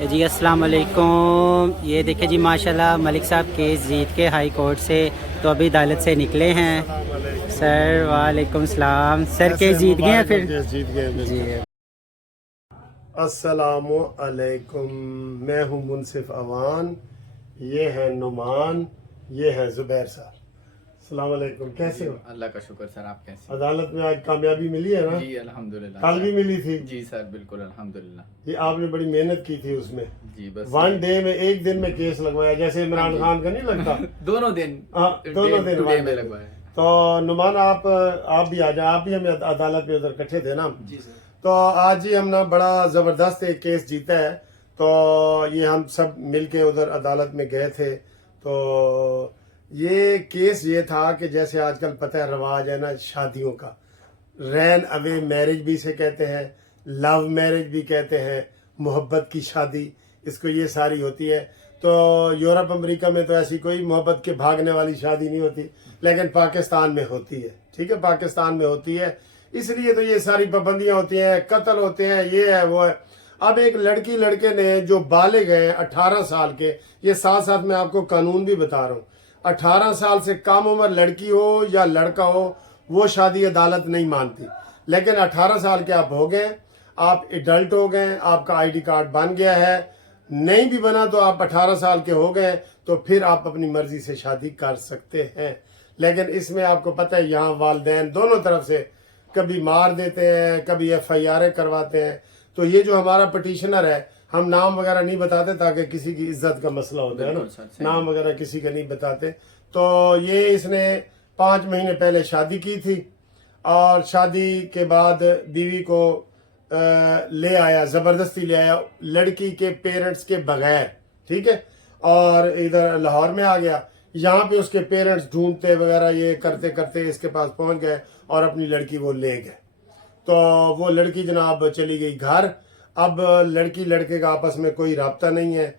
جی السلام علیکم. یہ دیکھیں جی ماشاءاللہ ملک صاحب کیس جیت کے ہائی کورٹ سے تو ابھی عدالت سے نکلے ہیں. سر وعلیکم السلام. سر کیس جیت گئے ہیں پھر؟ جی السلام علیکم. میں ہوں منصف اوان، یہ ہے نعمان، یہ ہے زبیر صاحب. السلام علیکم. کیسے ہو؟ اللہ کا شکر سر. آپ کیسے؟ عدالت میں آج کامیابی ملی ہے نا؟ جی الحمدللہ. کل بھی ملی تھی؟ جی سر بالکل الحمدللہ. یہ آپ نے بڑی محنت کی تھی اس میں. جی بس ون ڈے میں ایک دن میں کیس لگوایا، جیسے عمران خان کا نہیں لگتا. دونوں دن دونوں دن ڈے میں لگوایا. تو نعمان آپ بھی آ جائیں. آپ بھی ہمیں عدالت میں ادھر کٹھے تھے نا. جی سر. تو آج ہی ہم نے بڑا زبردست ایک کیس جیتا ہے. تو یہ ہم سب مل کے ادھر عدالت میں گئے تھے. تو یہ کیس یہ تھا کہ جیسے آج کل پتہ ہے رواج ہے نا شادیوں کا، رین اوے میرج بھی اسے کہتے ہیں، لو میرج بھی کہتے ہیں، محبت کی شادی اس کو یہ ساری ہوتی ہے. تو یورپ امریکہ میں تو ایسی کوئی محبت کے بھاگنے والی شادی نہیں ہوتی، لیکن پاکستان میں ہوتی ہے. ٹھیک ہے، پاکستان میں ہوتی ہے. اس لیے تو یہ ساری پابندیاں ہوتی ہیں، قتل ہوتے ہیں، یہ ہے وہ ہے. اب ایک لڑکی لڑکے نے جو بالغ ہیں 18 سال کے، یہ ساتھ ساتھ میں آپ کو قانون بھی بتا رہا ہوں، 18 سال سے کم عمر لڑکی ہو یا لڑکا ہو وہ شادی عدالت نہیں مانتی. لیکن 18 سال کے آپ ہو گئے، آپ ایڈلٹ ہو گئے، آپ کا آئی ڈی کارڈ بن گیا ہے، نہیں بھی بنا تو آپ 18 سال کے ہو گئے تو پھر آپ اپنی مرضی سے شادی کر سکتے ہیں. لیکن اس میں آپ کو پتہ ہے یہاں والدین دونوں طرف سے کبھی مار دیتے ہیں، کبھی ایف آئی آر کرواتے ہیں. تو یہ جو ہمارا پٹیشنر ہے، ہم نام وغیرہ نہیں بتاتے تاکہ کسی کی عزت کا مسئلہ ہوتا ہے نا، نام وغیرہ کسی کا نہیں بتاتے. تو یہ اس نے 5 مہینے پہلے شادی کی تھی اور شادی کے بعد بیوی کو لے آیا، زبردستی لے آیا لڑکی کے پیرنٹس کے بغیر. ٹھیک ہے، اور ادھر لاہور میں آ گیا. یہاں پہ اس کے پیرنٹس ڈھونڈتے وغیرہ یہ کرتے کرتے اس کے پاس پہنچ گئے اور اپنی لڑکی وہ لے گئے. تو وہ لڑکی جناب چلی گئی گھر. اب لڑکی لڑکے کا آپس میں کوئی رابطہ نہیں ہے.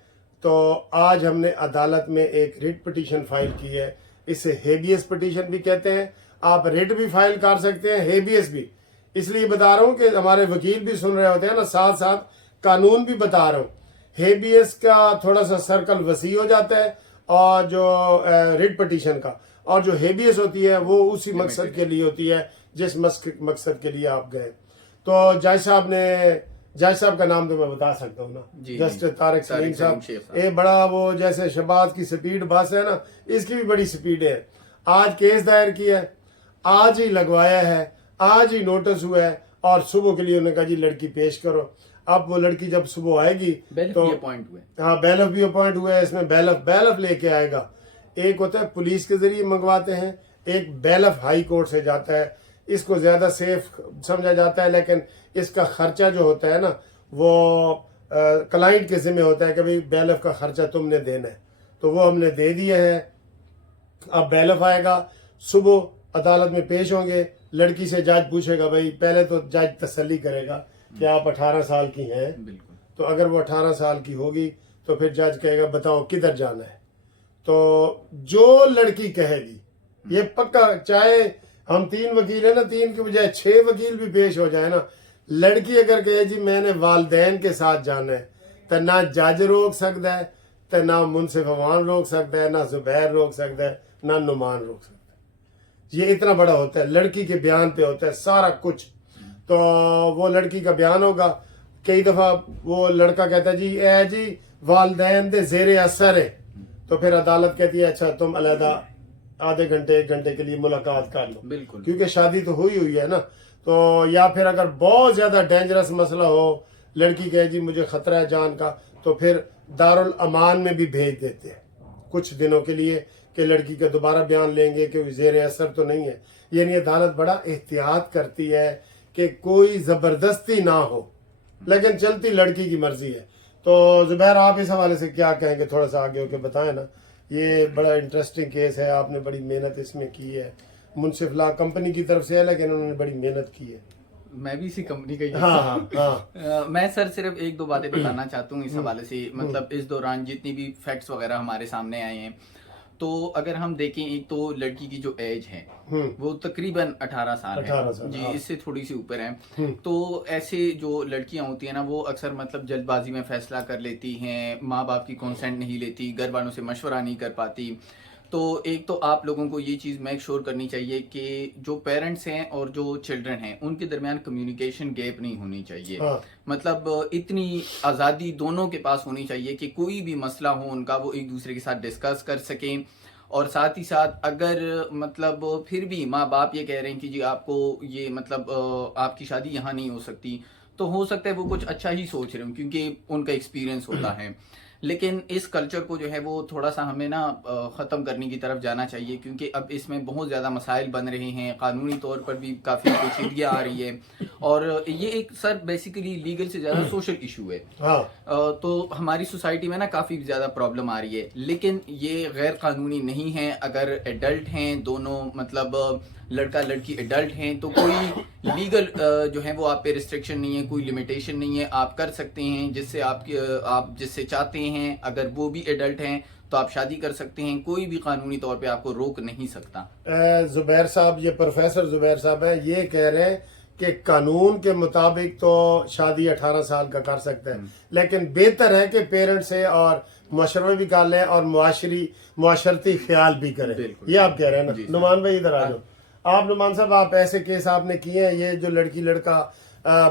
تو آج ہم نے عدالت میں ایک ریٹ پٹیشن فائل کی ہے. اسے ہیبیس پٹیشن بھی کہتے ہیں. آپ ریٹ بھی فائل کر سکتے ہیں، ہیبیس بھی. اس لیے بتا رہا ہوں کہ ہمارے وکیل بھی سن رہے ہوتے ہیں نا، ساتھ ساتھ قانون بھی بتا رہا ہوں. ہیبیس کا تھوڑا سا سرکل وسیع ہو جاتا ہے اور جو ریٹ پٹیشن کا، اور جو ہیبیس ہوتی ہے وہ اسی مقصد کے لیے ہوتی ہے جس مقصد کے لیے آپ گئے. تو جج صاحب کا نام تو میں بتا سکتا ہوں نا، جسٹس طارق سلیم صاحب. یہ بڑا وہ جیسے شہباز کی سپیڈ بس ہے نا، اس کی بھی بڑی سپیڈ ہے. آج کیس دائر کیا ہے، آج ہی لگوایا ہے، آج ہی نوٹس ہوا ہے اور صبح کے لیے انہوں نے کہا جی لڑکی پیش کرو. اب وہ لڑکی جب صبح آئے گی تو ہاں بیلف بھی اپوائنٹ ہوا ہے. اس میں بیلف لے کے آئے گا. ایک ہوتا ہے پولیس کے ذریعے منگواتے ہیں، ایک بیلف ہائی کورٹ سے جاتا ہے. اس کو زیادہ سیف سمجھا جاتا ہے، لیکن اس کا خرچہ جو ہوتا ہے نا وہ کلائنٹ کے ذمہ ہوتا ہے کہ بھئی بیلف کا خرچہ تم نے دینا ہے. تو وہ ہم نے دے دیا ہے. اب بیلف آئے گا، صبح عدالت میں پیش ہوں گے. لڑکی سے جج پوچھے گا، بھئی پہلے تو جج تسلی کرے گا کہ آپ 18 سال کی ہیں. تو اگر وہ 18 سال کی ہوگی تو پھر جج کہے گا بتاؤ کدھر جانا ہے. تو جو لڑکی کہے گی یہ پکا، چاہے ہم 3 وکیل ہیں نا، 3 کی بجائے 6 وکیل بھی پیش ہو جائے نا، لڑکی اگر کہے جی میں نے والدین کے ساتھ جانا ہے تو نہ جج روک سکتا ہے، تو نہ منصف اوان روک سکتا ہے، نہ زبیر روک سکتا ہے، نہ نعمان روک سکتا ہے. یہ اتنا بڑا ہوتا ہے، لڑکی کے بیان پہ ہوتا ہے سارا کچھ. تو وہ لڑکی کا بیان ہوگا. کئی دفعہ وہ لڑکا کہتا ہے جی اے جی والدین دے زیر اثر ہے، تو پھر عدالت کہتی ہے اچھا تم علیحدہ آدھے گھنٹے 1 گھنٹے کے لیے ملاقات کر لو، کیونکہ شادی تو ہوئی ہے نا. تو یا پھر اگر بہت زیادہ ڈینجرس مسئلہ ہو، لڑکی کہے جی مجھے خطرہ ہے جان کا، تو پھر دارالامان میں بھی بھیج دیتے ہیں کچھ دنوں کے لیے کہ لڑکی کا دوبارہ بیان لیں گے کہ زیر اثر تو نہیں ہے. یعنی عدالت بڑا احتیاط کرتی ہے کہ کوئی زبردستی نہ ہو، لیکن چلتی لڑکی کی مرضی ہے. تو زبیر آپ اس حوالے سے کیا کہیں گے؟ تھوڑا سا آگے ہو کے بتائیں نا. یہ بڑا انٹرسٹنگ کیس ہے، آپ نے بڑی محنت اس میں کی ہے. منصف لا کمپنی کی طرف سے ہے لیکن انہوں نے بڑی محنت کی ہے. میں بھی اسی کمپنی کا ہی ہاں. میں سر صرف 1-2 باتیں بتانا چاہتا ہوں اس حوالے سے. مطلب اس دوران جتنی بھی فیکٹس وغیرہ ہمارے سامنے آئے ہیں تو اگر ہم دیکھیں ایک تو لڑکی کی جو ایج ہے وہ تقریباً 18 سال 18 ہے سال، جی، ہاں۔ اس سے تھوڑی سی اوپر ہیں. تو ایسے جو لڑکیاں ہوتی ہیں نا وہ اکثر مطلب جلد بازی میں فیصلہ کر لیتی ہیں، ماں باپ کی کنسنٹ نہیں لیتی، گھر والوں سے مشورہ نہیں کر پاتی. تو ایک تو آپ لوگوں کو یہ چیز میک شور کرنی چاہیے کہ جو پیرنٹس ہیں اور جو چلڈرن ہیں ان کے درمیان کمیونیکیشن گیپ نہیں ہونی چاہیے. ہاں۔ مطلب اتنی آزادی دونوں کے پاس ہونی چاہیے کہ کوئی بھی مسئلہ ہو ان کا وہ ایک دوسرے کے ساتھ ڈسکس کر سکیں. اور ساتھ ہی ساتھ اگر مطلب پھر بھی ماں باپ یہ کہہ رہے ہیں کہ جی آپ کو یہ مطلب آپ کی شادی یہاں نہیں ہو سکتی، تو ہو سکتا ہے وہ کچھ اچھا ہی سوچ رہے ہوں کیونکہ ان کا ایکسپیرینس ہوتا ہے. لیکن اس کلچر کو جو ہے وہ تھوڑا سا ہمیں نا ختم کرنے کی طرف جانا چاہیے، کیونکہ اب اس میں بہت زیادہ مسائل بن رہے ہیں، قانونی طور پر بھی کافی پیچیدگیاں آ رہی ہے، اور یہ ایک سر بیسیکلی لیگل سے زیادہ سوشل ایشو ہے. تو ہماری سوسائٹی میں نا کافی زیادہ پرابلم آ رہی ہے. لیکن یہ غیر قانونی نہیں ہے. اگر ایڈلٹ ہیں دونوں، مطلب لڑکا لڑکی ایڈلٹ ہیں، تو کوئی لیگل جو ہے وہ آپ پہ ریسٹرکشن نہیں ہے، کوئی لمیٹیشن نہیں ہے. آپ کر سکتے ہیں جس سے آپ جس سے چاہتے ہیں، اگر وہ بھی ایڈلٹ ہیں تو آپ شادی کر سکتے ہیں. کوئی بھی قانونی طور پہ آپ کو روک نہیں سکتا. زبیر صاحب، یہ پروفیسر زبیر صاحب ہیں، یہ کہہ رہے ہیں کہ قانون کے مطابق تو شادی 18 سال کا کر سکتا ہے، لیکن بہتر ہے کہ پیرنٹ سے اور مشورہ بھی کر لیں اور معاشرتی خیال بھی کریں. یہ آپ کہہ رہے ہیں نا. نعمان بھائی ادھر آ جاؤ. آپ نعمان صاحب، آپ ایسے کیس آپ نے کیے ہیں، یہ جو لڑکی لڑکا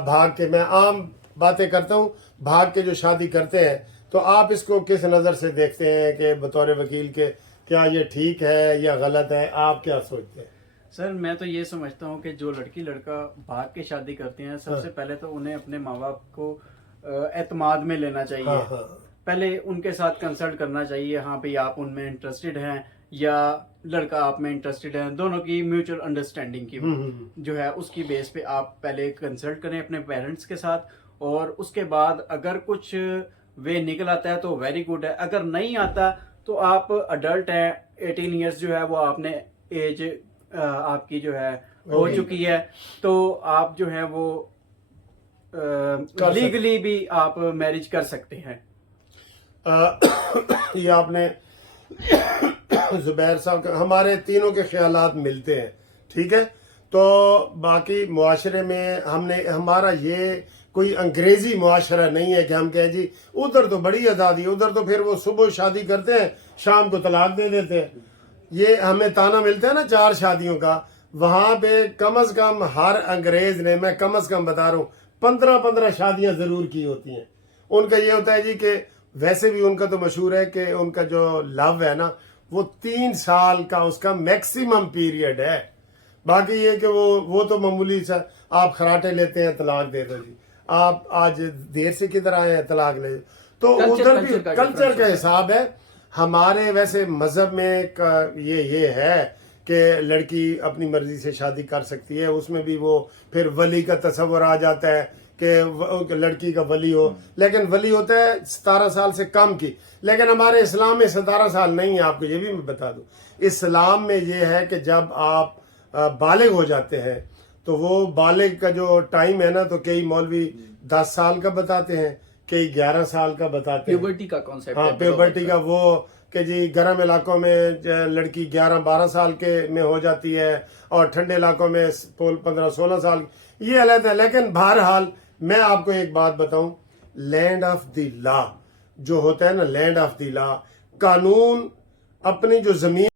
بھاگ کے، میں عام باتیں کرتا ہوں، بھاگ کے جو شادی کرتے ہیں، تو آپ اس کو کس نظر سے دیکھتے ہیں کہ بطور وکیل کے کیا یہ ٹھیک ہے یا غلط ہے؟ آپ کیا سوچتے ہیں؟ سر میں تو یہ سمجھتا ہوں کہ جو لڑکی لڑکا بھاگ کے شادی کرتے ہیں، سب سے پہلے تو انہیں اپنے ماں باپ کو اعتماد میں لینا چاہیے. پہلے ان کے ساتھ کنسلٹ کرنا چاہیے، ہاں بھئی آپ ان میں انٹرسٹڈ ہیں یا لڑکا آپ میں انٹرسٹڈ ہیں. دونوں کی میوچل انڈرسٹینڈنگ کی جو ہے اس کی بیس پہ آپ پہلے کنسلٹ کریں اپنے پیرنٹس کے ساتھ، اور اس کے بعد اگر کچھ وے نکل آتا ہے تو ویری گڈ ہے. اگر نہیں آتا تو آپ اڈلٹ ہیں، 18 ایئرس جو ہے وہ آپ نے ایج آپ کی جو ہے ہو چکی ہے، تو آپ جو ہے وہ لیگلی بھی آپ میرج کر سکتے ہیں. یہ آپ نے زبیر صاحب، ہمارے تینوں کے خیالات ملتے ہیں، ٹھیک ہے. تو باقی معاشرے میں ہمارا یہ کوئی انگریزی معاشرہ نہیں ہے کہ ہم کہیں جی ادھر تو بڑی آزادی، ادھر تو پھر وہ صبح شادی کرتے ہیں شام کو طلاق دے دیتے ہیں. یہ ہمیں تانا ملتا ہے نا 4 شادیوں کا. وہاں پہ کم از کم ہر انگریز نے، میں کم از کم بتا رہا ہوں، 15 شادیاں ضرور کی ہوتی ہیں. ان کا یہ ہوتا ہے جی کہ ویسے بھی ان کا تو مشہور ہے کہ ان کا جو لو ہے نا وہ 3 سال کا اس کا میکسیمم پیریڈ ہے. باقی یہ کہ وہ تو معمولی سا آپ خراٹے لیتے ہیں طلاق دے دو جی، آپ آج دیر سے کدھر آئے ہیں طلاق لے. تو ادھر بھی کلچر کا حساب ہے. ہمارے ویسے مذہب میں یہ ہے کہ لڑکی اپنی مرضی سے شادی کر سکتی ہے. اس میں بھی وہ پھر ولی کا تصور آ جاتا ہے کہ لڑکی کا ولی ہو، لیکن ولی ہوتا ہے 17 سال سے کم کی. لیکن ہمارے اسلام میں 17 سال نہیں ہے. آپ کو یہ بھی میں بتا دوں، اسلام میں یہ ہے کہ جب آپ بالغ ہو جاتے ہیں تو وہ بالغ کا جو ٹائم ہے نا، تو کئی مولوی 10 سال کا بتاتے ہیں، کئی 11 سال کا بتاتے ہیں. پیوبرٹی کا کانسیپٹ. ہاں، پیوبرٹی کا وہ کہ جی گرم علاقوں میں لڑکی 11-12 سال کے میں ہو جاتی ہے اور ٹھنڈے علاقوں میں 15-16 سال. یہ علیحدہ ہے. لیکن بہرحال میں آپ کو ایک بات بتاؤں، لینڈ آف دی لا جو ہوتا ہے نا، لینڈ آف دی لا، قانون اپنی جو زمین